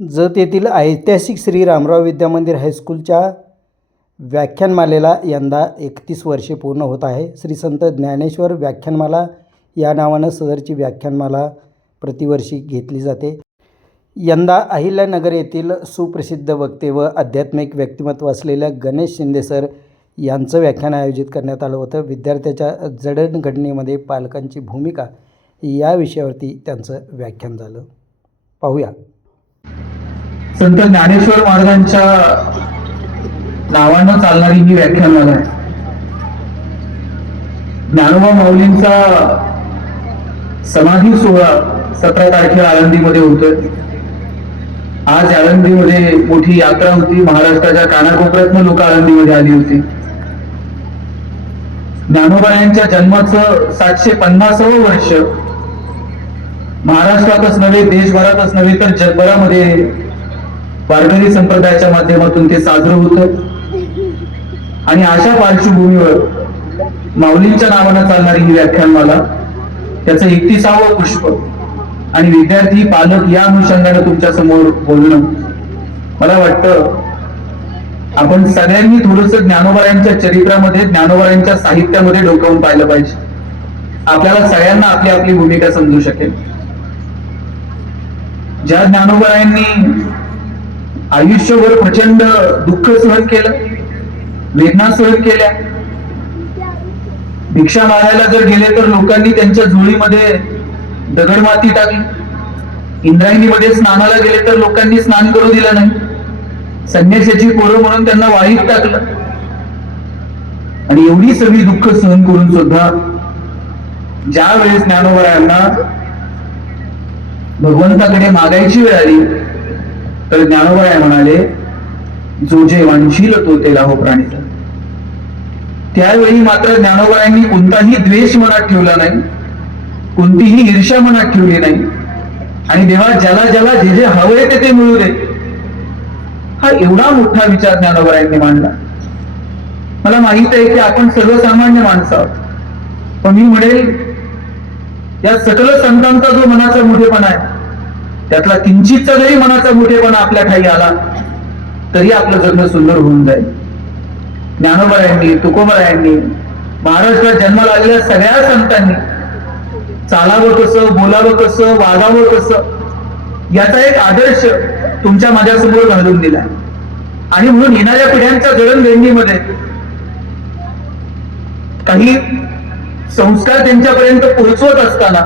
जत येथील ऐतिहासिक श्री रामराव विद्या मंदिर हायस्कूलच्या व्याख्यानमालेला यंदा एकतीस वर्षे पूर्ण होत आहे. श्री संत ज्ञानेश्वर व्याख्यानमाला या नावानं सदरची व्याख्यानमाला प्रतिवर्षी घेतली जाते. यंदा अहिल्यानगर येथील सुप्रसिद्ध वक्ते व आध्यात्मिक व्यक्तिमत्व असलेल्या गणेश शिंदे सर यांचं व्याख्यान आयोजित करण्यात आलं होतं. विद्यार्थ्याच्या जडणघडणीमध्ये पालकांची भूमिका या विषयावरती त्यांचं व्याख्यान झालं. पाहूया. संत ज्ञानेश्वर महाराजांच्या नावानं चालणारी ही व्याख्यानमाला आहे. ज्ञानोबा माऊलींचा समाधी सोहळा सतरा तारखेला आळंदीमध्ये होतोय. आज आळंदीमध्ये मोठी यात्रा होती. महाराष्ट्राच्या कानाकोपऱ्यातनं लोक आळंदीमध्ये आली होती. ज्ञानोबा यांच्या जन्माचं सातशे पन्नासावं वर्ष महाराष्ट्रातच नव्हे देशभरातच नव्हे तर जगभरामध्ये वारकरी संप्रदायाच्या माध्यमातून ते साजरं होत. आणि अशा पार्श्वभूमीवर माऊलींच्या नावानं चालणारी ही व्याख्यानमाला त्याचं एकतीसावं पुष्प आणि विद्यार्थी पालक या अनुषंगानं तुमच्यासमोर बोलणं मला वाटतं आपण सगळ्यांनी थोडस ज्ञानोबरांच्या चरित्रामध्ये ज्ञानोबरांच्या साहित्यामध्ये डोकावून पाहिलं पाहिजे. आपल्याला सगळ्यांना आपली आपली भूमिका समजू शकेल. ज्या ज्ञानोबरायांनी आयुष्यभर प्रचंड दुःख सहन केलं वेदना सहन केल्या भिक्षा मागायला जर गेले तर लोकांनी त्यांच्या झोळीमध्ये दगडमाती टाकली. इंद्रायणीमध्ये स्नानाला गेले तर लोकांनी स्नान करू दिलं नाही. संन्याशाची पोरं म्हणून त्यांना वाळीत टाकलं. आणि एवढी सगळी दुःख सहन करून सुद्धा ज्या वेळेस ज्ञानोबरायांना भगवंताकडे मागायची वेळ आली. तर ज्ञानोबाया म्हणाले जो जे वांशील तो ते लाहो प्राणीचा. त्यावेळी मात्र ज्ञानोबायांनी कोणताही द्वेष मनात ठेवला नाही कोणतीही ईर्ष्या मनात ठेवली नाही. आणि देवा ज्याला ज्याला जे जे हवंय ते ते मिळू दे. हा एवढा मोठा विचार ज्ञानोबायांनी मांडला. मला माहीत आहे की आपण सर्वसामान्य माणसं आहोत. पण मी म्हणेल या सकल संतांचा जो मनाचा मोठेपणा आहे त्यातला किंचितचा जरी मनाचा मोठेपणा आपल्या ठाई आला तरी आपलं जगणं सुंदर होऊन जाईल. ज्ञानोबरायांनी तुकोबरायांनी महाराष्ट्रात जन्माला आलेल्या सगळ्या संतांनी चालावं कसं बोलावं कसं वागावं कसं याचा एक आदर्श तुमच्या माझ्यासमोर घालून दिला. आणि म्हणून येणाऱ्या पिढ्यांच्या जडणघडणीमध्ये काही संस्कार त्यांच्यापर्यंत पोहोचवत असताना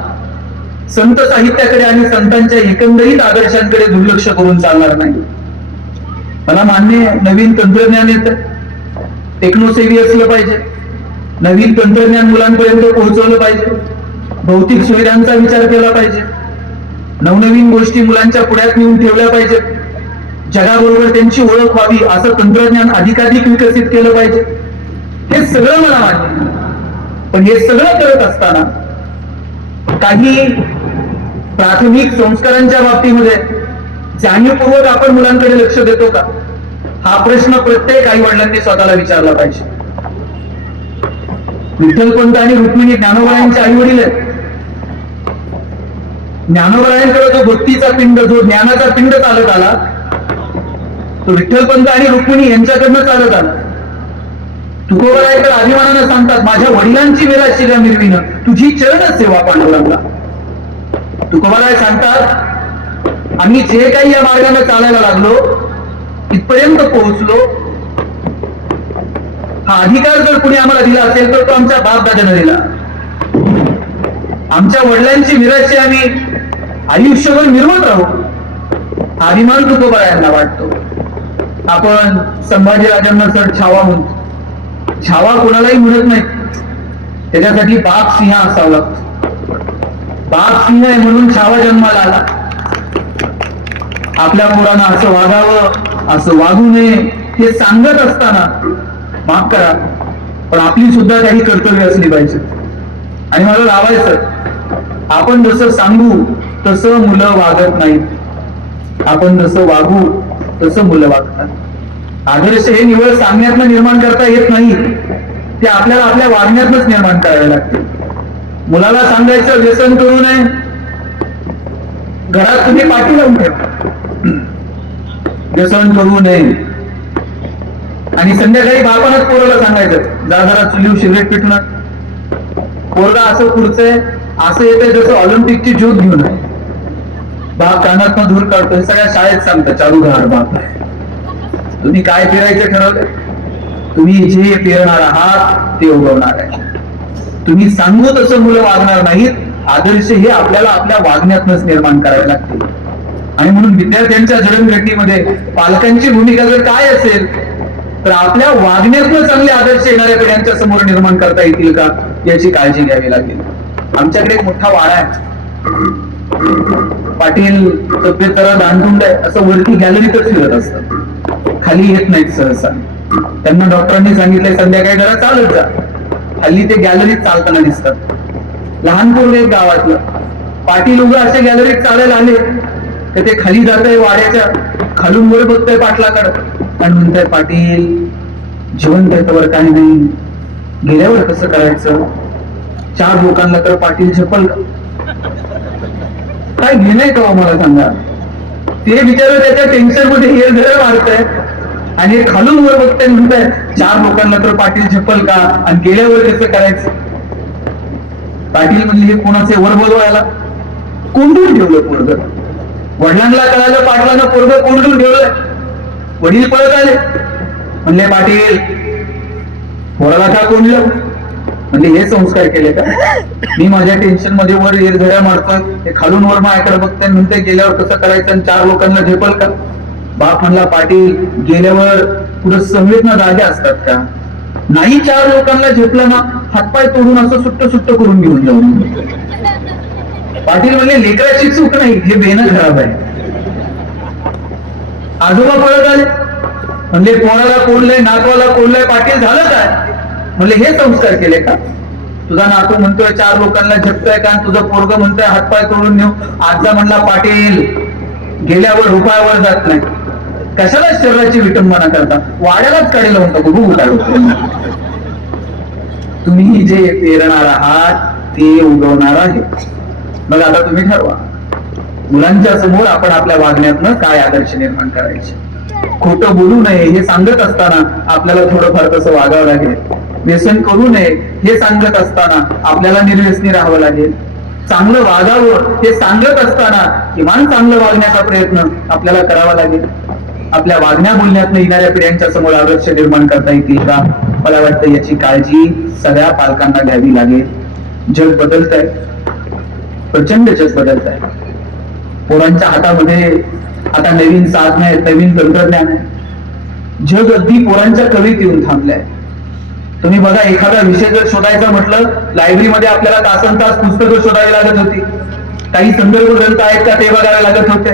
संत साहित्याकडे आणि संतांच्या एकंदरीत आदर्शांकडे दुर्लक्ष करून चालणार नाही. मला मान्य आहे, नवीन तंत्रज्ञान येतं. टेक्नोसेवी असलं पाहिजे. नवीन तंत्रज्ञान मुलांपर्यंत पोहोचवलं पाहिजे. भौतिक सुविधांचा विचार केला पाहिजे. नवनवीन गोष्टी मुलांच्या पुढ्यात नेऊन ठेवल्या पाहिजेत जगाबरोबर त्यांची ओळख व्हावी असं तंत्रज्ञान अधिकाधिक विकसित केलं पाहिजे. हे सगळं मला मान्य पण हे सगळं करत असताना काही प्राथमिक संस्कारांच्या बाबतीमध्ये जाणीवपूर्वक आपण मुलांकडे लक्ष देतो का? हा प्रश्न प्रत्येक आई वडिलांनी स्वतःला विचारला पाहिजे. विठ्ठलपंत आणि रुक्मिणी ज्ञानोबरायांचे आई वडील आहेत. ज्ञानोबरायांकडे जो भक्तीचा पिंड जो ज्ञानाचा पिंड चालत आला तो विठ्ठलपंत आणि रुक्मिणी यांच्याकडनं चालत आला. तुकोबरायकर अभिमानानं सांगतात माझ्या वडिलांची विराशिला मिरविणं तुझी चरण सेवा पांडुरंगा. तुकोबाला सांगतात आम्ही जे काही या मार्गाने चालायला लागलो इथपर्यंत पोहोचलो हा अधिकार जर कुणी आम्हाला दिला असेल तर तो आमच्या बाप दादानं दिला. आमच्या वडिलांची विराशी आम्ही आयुष्यभर मिरवत राहू. हा अभिमान तुकोबरायांना वाटतो. आपण संभाजीराजांना सर छावा म्हणतो छावा कोणालाही म्हणत नाही. त्याच्यासाठी बाप सिंह असावा. लागतो बाप सिंह आहे म्हणून छावा जन्माला आला. आपल्या मुलांना असं वागावं असं वागू नये हे सांगत असताना माफ करा पण आपली सुद्धा काही कर्तव्य असली पाहिजे. आणि मला लावायचं आपण जसं सांगू तसं मुलं वागत नाहीत. आपण जसं वागू तसं मुलं वागतात. आदर्श हे निवड सांगण्यातनं निर्माण करता येत नाही. ते आपल्याला आपल्या वागण्यातच निर्माण करावे लागते. मुलाला सांगायचं व्यसन करू नये. घरात तुम्ही पाठी लावून ठेवा. व्यसन करू नये. आणि संध्याकाळी बापानच पोराला सांगायचं जा जरा चुलीव सिगरेट पिटणार पोरगा असं पुढचंय असं येतंय जसं ऑलिम्पिकची ज्योत घेऊन आहे बाप कानात धूर काढतो हे सगळ्या शाळेत सांगतात चालू घाड बाप आहे. तुम्ही काय फिरायचं ठरवलं? तुम्ही जे पेरणार आहात ते उगवणार आहे. तुम्ही सांगू तसं मुलं वागणार नाहीत आदर्श हे आपल्याला आपल्या वागण्यातनच निर्माण करावे लागतील. आणि म्हणून विद्यार्थ्यांच्या जडणघडणीमध्ये पालकांची भूमिका जर काय असेल तर आपल्या वागण्यातनं चांगले आदर्श येणाऱ्या पिढ्यांच्या समोर निर्माण करता येतील का याची काळजी घ्यावी लागेल. आमच्याकडे एक मोठा वाडा आहे. पाटील तब्येत जरा दांडुंड आहे असं वरती गॅलरीतच फिरत असतात. खाली येत नाहीत सहसा. त्यांना डॉक्टरांनी सांगितलंय संध्याकाळी जरा चालत जा. हल्ली ते गॅलरीत चालताना दिसतात. लहान पोरग एक गावातलं. पाटील उभं असे गॅलरीत चालायला आले. तर ते खाली जात आहे वाड्याच्या. खालून वर बघतोय पाटलाकडं. आणि म्हणताय पाटील जीवन त्याच्यावर काही नाही. गेल्यावर कसं करायचं? चार लोकांना तर पाटील झेपल का काय घेणं का मला सांगा. ते बिचारे त्याच्या टेन्शनमध्ये हे घर मारताय. आणि हे खालून वर बघताय म्हणताय चार लोकांना तर पाटील झेपल का? आणि गेल्यावर कसं करायचं? पाटील म्हणजे हे कोणाचे वर बोलवायला? कोंडून ठेवलं पोरग. वडिलांना कळालं पाटलानं पोरग कोंडून ठेवलं. वडील पळत आले. म्हणले पाटील पोराला का कोंडलं म्हणजे हे संस्कार केले का? मी माझ्या टेन्शनमध्ये वर येरझड्या मारतोय. हे खालून वर माझ्याकडे बघते म्हणते गेल्यावर कसं करायचं आणि चार लोकांना झेपल का? बाप म्हणला पाटील गेल्यावर कुठं संवेदना जागे असतात का? नाही चार लोकांना झेपलं ना हातपाय तोडून असं सुट्ट सुट्ट करून घेऊन जाऊन. पाटील म्हणले लेकराची चूक नाही हे बेनं खराब आहे. आजोबा पळत आले. म्हणले कोणाला कोणलंय नातवाला कोणलंय पाटील झालं काय? म्हणजे हे संस्कार केले का? तुझा नातू म्हणतोय चार लोकांना झेपतोय का? तुझं पोरग म्हणतोय हातपाय तोडून नेऊ आजचा म्हणला पाटील गेल्यावर रुपयावर जात नाही. कशाला शरीराची विटंबना करता? वाड्यालाच काढेल म्हणतो बघू काढू तुम्ही जे पेरणार आहात ते उगवणार आहे. मग आता तुम्ही ठरवा. मुलांच्या समोर आपण आपल्या वागण्यातनं काय आदर्श निर्माण करायचे? खोटं बोलू नये हे सांगत असताना आपल्याला थोडंफार तसं वागावं लागेल. व्यसन करू नये हे सांगत असताना आपल्याला निर्व्यसनी राहावं लागेल. चांगलं वागावं हे सांगत असताना किमान चांगलं वागण्याचा प्रयत्न आपल्याला करावा लागेल. आपल्या वागण्या बोलण्यातनं येणाऱ्या पिढ्यांच्या समोर आदर्श निर्माण करता येतील का? मला वाटतं याची काळजी सगळ्या पालकांना घ्यावी लागेल. जग बदलत आहे प्रचंड जग बदलत आहे पोरांच्या हातामध्ये आता नवीन साधन आहेत नवीन तंत्रज्ञान आहे जग अगदी पोरांच्या कवीत येऊन थांबलंय. तुम्ही बघा एखादा विषय जर शोधायचा म्हटलं लायब्ररीमध्ये आपल्याला तासन तास पुस्तकं शोधावी लागत होती. काही संदर्भ ग्रंथ आहेत का ते बघावे लागत होते.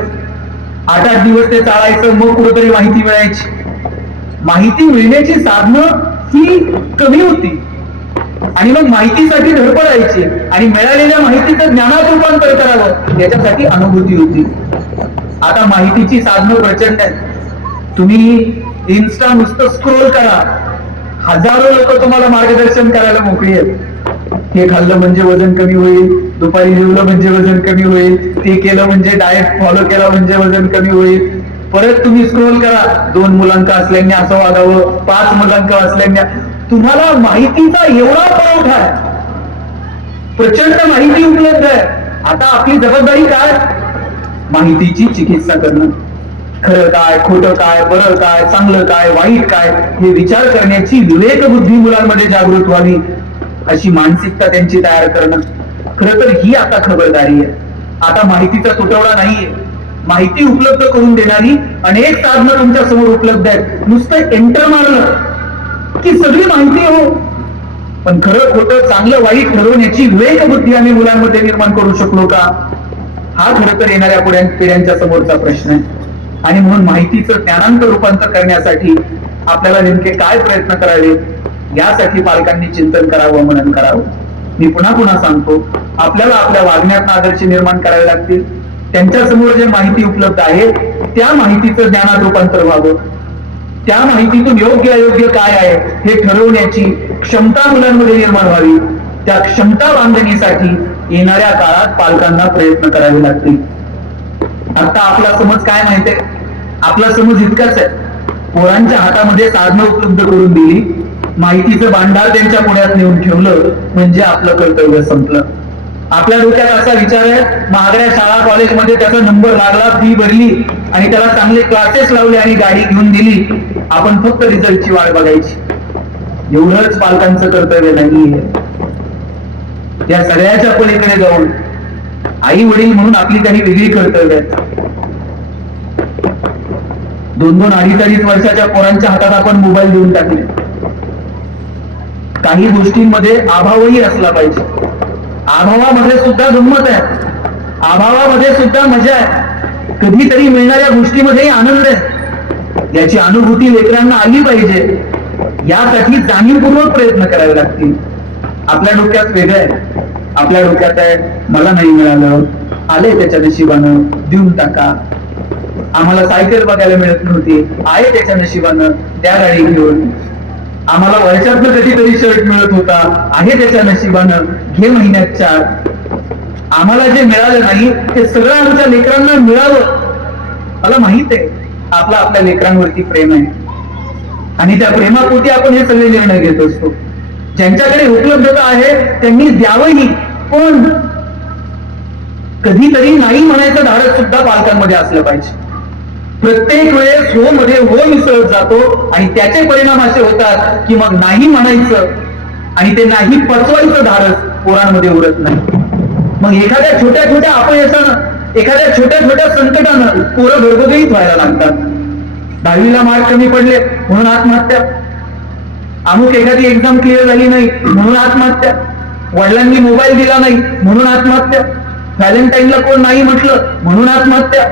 आठ आठ दिवस ते चालायचं मग कुठेतरी माहिती मिळायची. माहिती मिळण्याची साधनं ही कमी होती. आणि मग माहितीसाठी धडपडायची. आणि मिळालेल्या माहितीचं ज्ञानात रूपांतर करावं याच्यासाठी अनुभूती होती. आता माहितीची साधनं प्रचंड आहेत. तुम्ही इन्स्टा नुसतं स्क्रोल करा. हजारो लोक तुम्हाला मार्गदर्शन करायला मोकळी आहेत. हे खाल्लं म्हणजे वजन कमी होईल दुपारी जेवलं म्हणजे वजन कमी होईल ते केलं म्हणजे डाएट फॉलो केला म्हणजे वजन कमी होईल. परत तुम्ही स्क्रोल करा. दोन मुलांक असल्याने असं वागावं पाच मुलांक असल्याने. तुम्हाला माहितीचा एवढा पुरवठा आहे. प्रचंड माहिती उपलब्ध आहे. आता आपली जबाबदारी काय? माहितीची चिकित्सा करणं. खरं काय खोटं काय बरं काय चांगलं काय वाईट काय हे विचार करण्याची विवेक बुद्धी मुलांमध्ये जागृत व्हावी अशी मानसिकता त्यांची तयार करणं. खरं तर ही आता खबरदारी आहे. आता माहितीचा तुटवडा नाहीये. माहिती उपलब्ध करून देणारी अनेक साधनं तुमच्यासमोर उपलब्ध आहेत. नुसतं एंटर मारलं की सगळी माहिती हो. पण खरं खोटं चांगलं वाईट ठरवण्याची विवेक बुद्धी आम्ही मुलांमध्ये निर्माण करू शकलो का? हा खरं तर येणाऱ्या पुढ्या पिढ्यांच्या समोरचा प्रश्न आहे. आणि म्हणून माहितीचं ज्ञानांत रूपांतर करण्यासाठी आपल्याला नेमके काय प्रयत्न करावे यासाठी पालकांनी चिंतन करावं मनन करावं. मी पुन्हा पुन्हा सांगतो आपल्याला आपल्या वागण्यात आदर्श निर्माण करावे लागतील. त्यांच्यासमोर जे माहिती उपलब्ध आहे त्या माहितीचं ज्ञानात रूपांतर व्हावं. त्या माहितीतून योग्य अयोग्य काय आहे हे ठरवण्याची क्षमता मुलांमध्ये निर्माण व्हावी. त्या क्षमता बांधणीसाठी येणाऱ्या काळात पालकांना प्रयत्न करावे लागतील. आता आपला समज काय माहितीये? आपला समज इतकाच आहे. पोरांच्या हातामध्ये साधनं उपलब्ध करून दिली माहितीचं भांडार त्यांच्या पुण्यात नेऊन ठेवलं म्हणजे आपलं कर्तव्य संपलं. आपल्या डोक्यात असा विचार आहे महागड्या शाळा कॉलेजमध्ये त्याचा नंबर लागला फी भरली आणि त्याला चांगले क्लासेस लावले आणि गाडी घेऊन दिली. आपण फक्त रिझल्टची वाट बघायची. एवढंच पालकांचं कर्तव्य नाहीये. या सगळ्याच्या पलीकडे जाऊन आई वडील म्हणून आपली काही वेगळी कर्तव्य आहेत दोन दोन अडीच अडीच वर्षाच्या पोरांच्या हातात आपण मोबाईल देऊन टाकले. काही गोष्टींमध्ये अभावही असला पाहिजे. अभावामध्ये सुद्धा गंमत आहे. अभावामध्ये सुद्धा मजा आहे. कधीतरी मिळणाऱ्या गोष्टीमध्येही आनंद आहे. याची अनुभूती लेकरांना आली पाहिजे. यासाठी जाणीवपूर्वक प्रयत्न करावे लागतील. आपल्या डोक्यात वेगळं आहे. आपल्या डोक्यात आहे. मला नाही मिळालं. आले त्याच्या नशिबानं. देऊन टाका. आम्हाला सायकल बघायला मिळत नव्हती. आहे त्याच्या नशिबानं. त्या गाडी घेऊन. आम्हाला वर्षातनं कधीतरी शर्ट मिळत होता. आहे त्याच्या नशिबानं. घे महिन्यात चार. आम्हाला जे मिळालं नाही ते सगळं आमच्या लेकरांना मिळावं मला माहीत आहे. आपला आपल्या लेकरांवरती प्रेम आहे. आणि त्या प्रेमापोटी आपण हे सगळे निर्णय घेत असतो. ज्यांच्याकडे उपलब्धता आहे त्यांनी द्यावंही. पण कधीतरी नाही म्हणायचं धाडस सुद्धा पालकांमध्ये असलं पाहिजे. प्रत्येक वेळेस हो मध्ये हो मिसळत जातो आणि त्याचे परिणाम असे होतात की मग नाही म्हणायचं आणि ते नाही पचवायचं धाडस पोरांमध्ये उरत नाही. मग एखाद्या छोट्या छोट्या अपयशानं एखाद्या छोट्या छोट्या संकटानं पोरं घरगुतीत व्हायला लागतात. दहावीला मार्क कमी पडले म्हणून आत्महत्या. अमुक एखादी एक्झाम क्लिअर झाली नाही म्हणून आत्महत्या. वडिलांनी मोबाईल दिला नाही म्हणून आत्महत्या. व्हॅलेंटाईनला कोण नाही म्हटलं म्हणून आत्महत्या.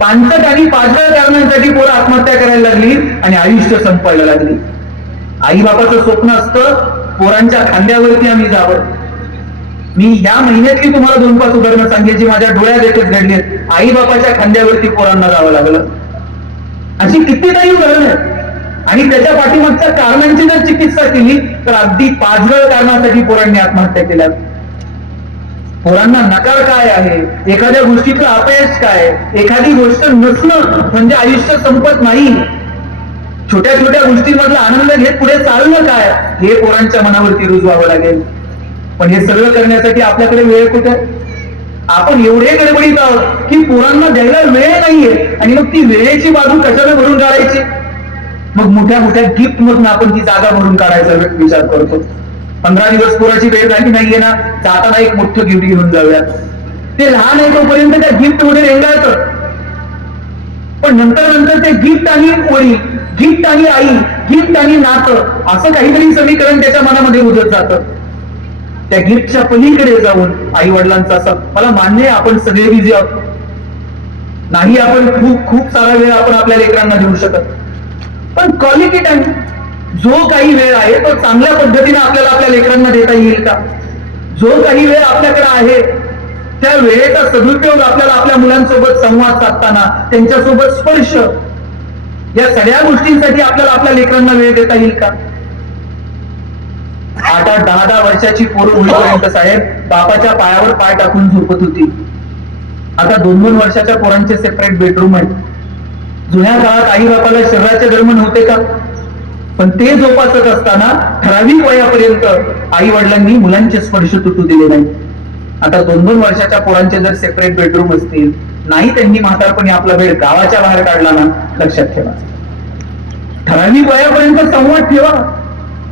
पांचट आणि पाचव्या कारणांसाठी पोरं आत्महत्या करायला लागली आणि आयुष्य संपायला लागली. आई बापाचं स्वप्न असतं पोरांच्या खांद्यावरती आम्ही जावं. मी या महिन्यातली तुम्हाला दोन पाच उदाहरणं सांगायची माझ्या डोळ्या देखत घडली आई बापाच्या खांद्यावरती पोरांना जावं लागलं. अशी कितीतरी उदाहरणं आहेत. आणि त्याच्या पाठीमागच्या कारणांची जर चिकित्सा केली तर अगदी पाचगळ कारणासाठी पोरांनी आत्महत्या केल्या. पोरांना नकार काय आहे? एखाद्या गोष्टीतलं अपयश काय? एखादी गोष्ट नसणं म्हणजे आयुष्य संपत नाही. छोट्या छोट्या गोष्टींमधला आनंद घेत पुढे चालणं काय? हे पोरांच्या मनावरती रुजवावं लागेल. पण हे सगळं करण्यासाठी आपल्याकडे वेळ कुठे? आपण एवढे गडबडीत आहोत की पोरांना द्यायला वेळ नाहीये. आणि मग ती वेळेची बाजू कशाने भरून काढायची? मग मोठ्या मोठ्या गिफ्ट मधून आपण ती जागा भरून काढायचा विचार करतो. पंधरा दिवस पुराची वेळ झाली नाहीये ना जाताना एक मोठं गिफ्ट घेऊन जाऊयात. ते लहान आहे तोपर्यंत त्या गिफ्टमध्ये रेंगाळतं. पण नंतर नंतर ते गिफ्ट आणि ओळी गिफ्ट आणि आई गिफ्ट आणि नातं असं काहीतरी समीकरण त्याच्या मनामध्ये उजत जातं. त्या गिफ्टच्या पलीकडे जाऊन आई वडिलांचा असं मला मान्य आहे आपण सगळे बिझी आहोत. नाही आपण खूप खूप सारा वेळ आपण आपल्या लेकरांना देऊ शकत. पण क्वालिटी टाइम जो काही वेळ आहे तो चांगल्या पद्धतीने आपल्याला आपल्या लेकरांना देता येईल का? जो काही वेळ आपल्याकडे आहे त्या वेळेचा सदुपयोग आपल्याला आपल्या मुलांसोबत संवाद साधताना त्यांच्यासोबत स्पर्श या सगळ्या गोष्टींसाठी आपल्याला आपल्या लेकरांना वेळ देता येईल का? आठ आठ दहा दहा वर्षाची पोरं होईपर्यंत साहेब बापाच्या पायावर पाय टाकून झोपत होती. आता दोन दोन वर्षाच्या पोरांचे सेपरेट बेडरूम आहेत. जुन्या काळात आई बापाला शरीराचे धर्म नव्हते का? पण ते जोपासत असताना ठराविक वयापर्यंत आई वडिलांनी मुलांचे स्पर्श तुटू दिले नाही. आता दोन दोन वर्षाच्या पोरांचे जर सेपरेट बेडरूम असतील नाही त्यांनी म्हातारपणी आपला वेळ गावाच्या बाहेर काढला ना लक्षात ठेवा. ठराविक वयापर्यंत संवाद ठेवा.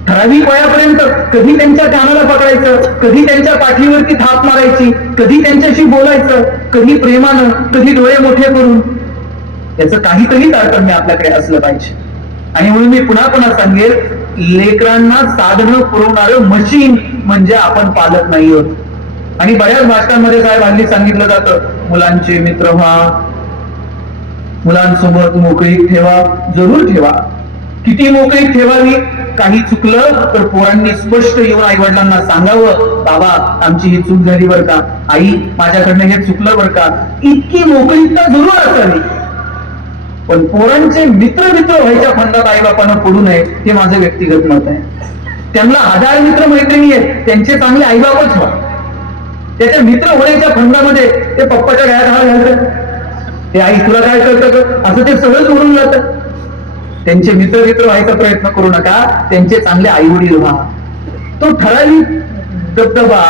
ठराविक वयापर्यंत कधी त्यांच्या कानाला पकडायचं कधी त्यांच्या पाठीवरती थाप मारायची कधी त्यांच्याशी बोलायचं कधी प्रेमानं कधी डोळे मोठे करून याचं काहीतरी तारतम्य आपल्याकडे असलं पाहिजे. आणि म्हणून मी पुन्हा पुन्हा सांगेल लेकरांना साधनं पुरवणार मशीन म्हणजे आपण पालक नाही आहोत. आणि बऱ्याच भाषणांमध्ये साहेब हल्ली सांगितलं जातं मुलांचे मित्र व्हा मुलांसोबत मोकळीक ठेवा जरूर ठेवा. किती मोकळीक ठेवावी काही चुकलं तर पोरांनी स्पष्ट येऊन आई वडिलांना सांगावं बाबा आमची ही चूक झाली बरं का? आई माझ्याकडनं हे चुकलं बरं का? इतकी मोकळीकता जरूर असावी. पण पोरांचे मित्र मित्र व्हायच्या फंदात आई बापांना पडू नये हे माझं व्यक्तिगत मत आहे. त्यांना हजार मित्र मैत्रिणी आहेत त्यांचे चांगले आईबापच व्हा. त्याच्या मित्र होण्याच्या फंदामध्ये ते पप्पाच्या गळ्यात हात घालतात. ते आई तुला काय करतं असं ते सहज म्हणून जातं. त्यांचे मित्र मित्र व्हायचा प्रयत्न करू नका त्यांचे चांगले आई वडील व्हा. तो ठराविक दबदबा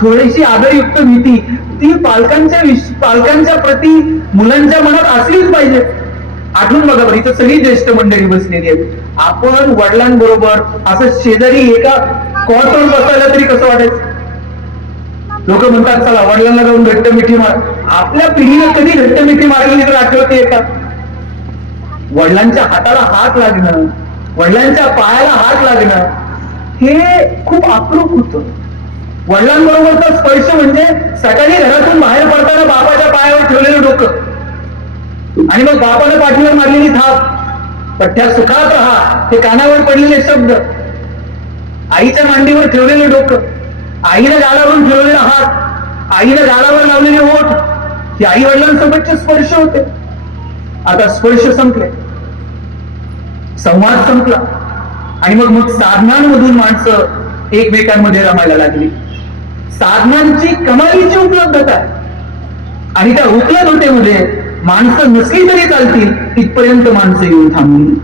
थोडीशी आदरयुक्त नीती ती पालकांच्या पालकांच्या प्रती मुलांच्या मनात असलीच पाहिजे. आठवून बघा बरं इथं सगळी ज्येष्ठ मंडळी बसलेली आहेत. आपण वडिलांबरोबर असं शेजारी एका कॉटवर बसायला तरी कसं वाटायचं? लोक म्हणतात चला वडिलांना जाऊन घट्ट मिठी मार. आपल्या पिढीने कधी घट्ट मिठी मारलेली तर आठवते येतात. वडिलांच्या हाताला हात लागणं वडिलांच्या पायाला हात लागणं हे खूप अप्रूप होतं. वडिलांबरोबरचा स्पर्श म्हणजे सकाळी घरातून बाहेर पडताना बाबाच्या पायावर ठेवलेलं डोकं. आणि मग बापानं पाठीवर मारलेली थाप. पठ्या सुखात राहा ते कानावर पडलेले शब्द. आईच्या मांडीवर ठेवलेलं डोकं आईनं गालावरून ठेवलेला हात आईनं गालावर लावलेले ओठ हे आई वडिलांसोबतचे स्पर्श होते. आता स्पर्श संपले. संवाद संपला. आणि मग मग साधनांमधून माणसं एकमेकांमध्ये रमायला लागली. साधनांची कमालीची उपलब्धता. आहे. आणि त्या उपलब्धतेमध्ये माणसं नसली तरी चालतील इथपर्यंत माणसं येऊन थांबली